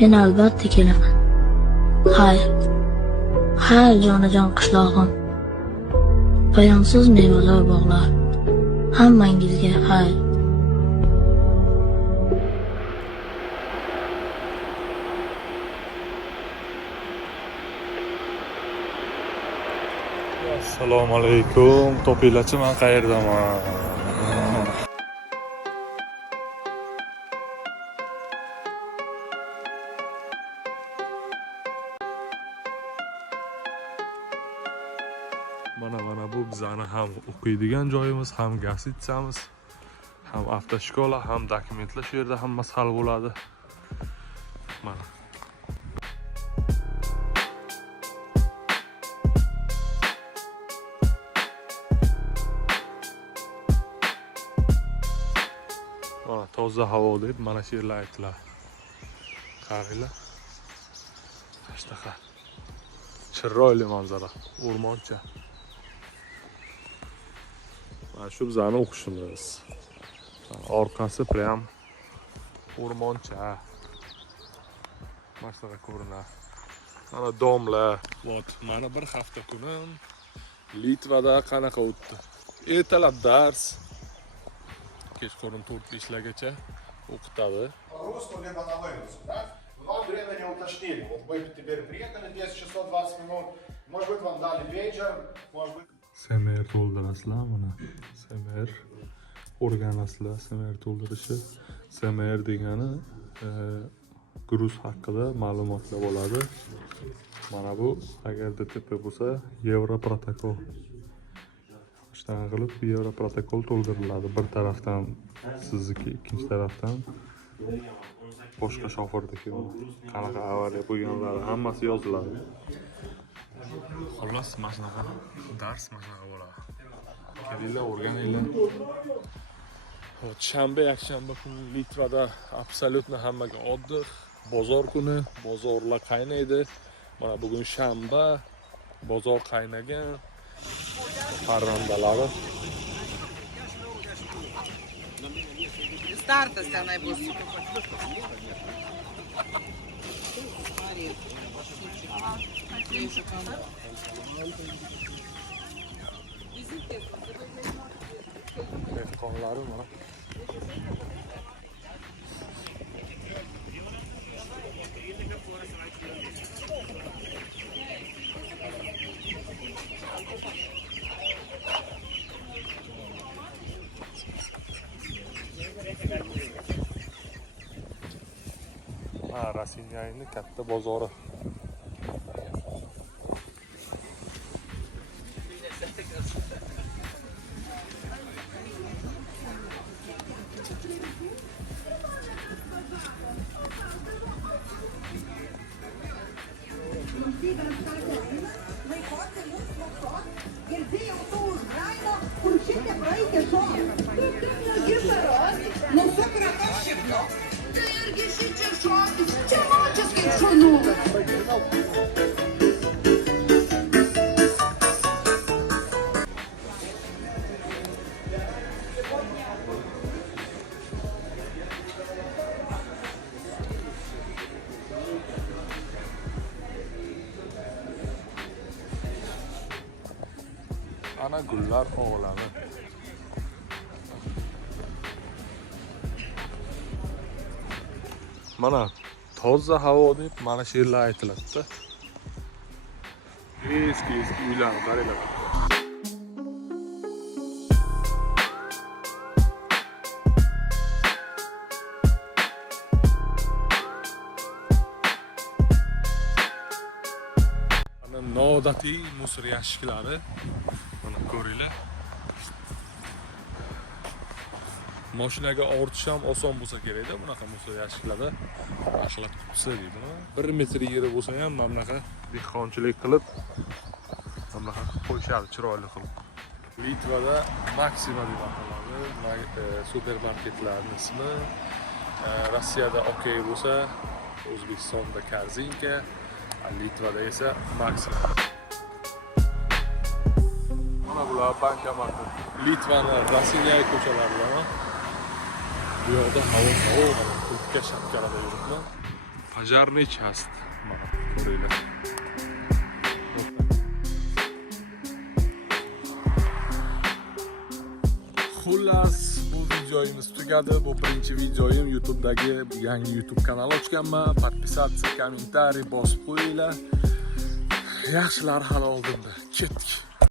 Men albatta kelaman. Xayr. Xayr jonajon qishlog'im. Poyonsiz mevador bog'lar. Hammangizga xayr. Assalomu alaykum. Topinglarchi, men qayerdaman? Mana bu bizani ham o'qiydigan joyimiz, ham gazetamiz, ham avtoshkola, ham dokumentlar shu yerda hammasi hal bo'ladi. Mana. Mana toza havo deb mana shu yerlar aytdilar. Qaranglar. Ashtaqa. Chiroyli manzara, o'rmoncha. Mana shu bizani o'qishimiz. Orqasi prям o'rmoncha. Mana shunaqa ko'rinadi. Mana domlar. Vot, mana bir hafta kunim Litvada qanaqa o'tdi. Ertalab dars, kechqurun 4-5largacha o'qitadi. Русскую либо на вылазу, да? Вам время не уточнили. Вот вы теперь приехали 10 часов 20 минут. Может быть, вам дали вечер, может быть... Semer to'ldirasizlar mana. Semer o'rganasizlar, semer to'ldirishi. Semer degani gruz haqida ma'lumotlar bo'ladi. Mana bu agarda tepa bo'lsa, Yevro protokol. Shunday qilib Yevro protokol to'ldiriladi. Bir tarafdan sizniki, ikkinchi tarafdan boshqa shofirniki. Qanaqa avariya bo'lganlari hammasi yoziladi. Xullas, mana shunaqa dars mana shunaqa bo'ladi. Kelinglar, o'rganinglar. Shanba, yakshanba kuni Litvada absolyutno hammaga oddiy, bozor kuni, bozorlar qaynaydi. Mana bugun shanba, bozor qaynagan. Parrandalari. Старта stanaj bus. Dehqonlari mana. Ha, Rasinyaning katta bozori. Girdėjau to Ukraino, kur šitie praeitė šoka. Kaip gitarą, nusakra kažkipno. Tai irgi šičia šokis, čia močias kaip šunų. Ana gullar olami. Mana toza havo deb mana shu yerlar aytiladi-da. Eski uylar, qaranglar. Mana noodatiy musor yashiklari. Mana ko'ringlar. Mashinaga ortish ham oson bo'lsa kerak-da, bunaqa musor yashiklarda. Mashg'ulot qutisi deydi. 1 metr yeri bo'lsa ham mana bunaqa dehqonchilik qilib, mana bunaqa qo'yishadi chiroyli qilib. Litvada Maxima deb ataladi, supermarketlarning ismi. Rossiyada OK bo'lsa, O'zbekistonda Korzinka, Litvada esa Maxima. Mana bular bankomati. Litvani Rossiya ko'chalaridan. Bu yoqda havo sovuq, o'tga shapkalada yuribman. Pojarniy chast. Mana ko'ringlar. Xullas, bu videoyimiz tugadi. Bu birinchi videoyim. YouTube'dagi yangi YouTube kanal ochganman. Podpisatsiya, kommentariy bosib qo'yinglar. Yaxshilar hali oldinda. Ketdik.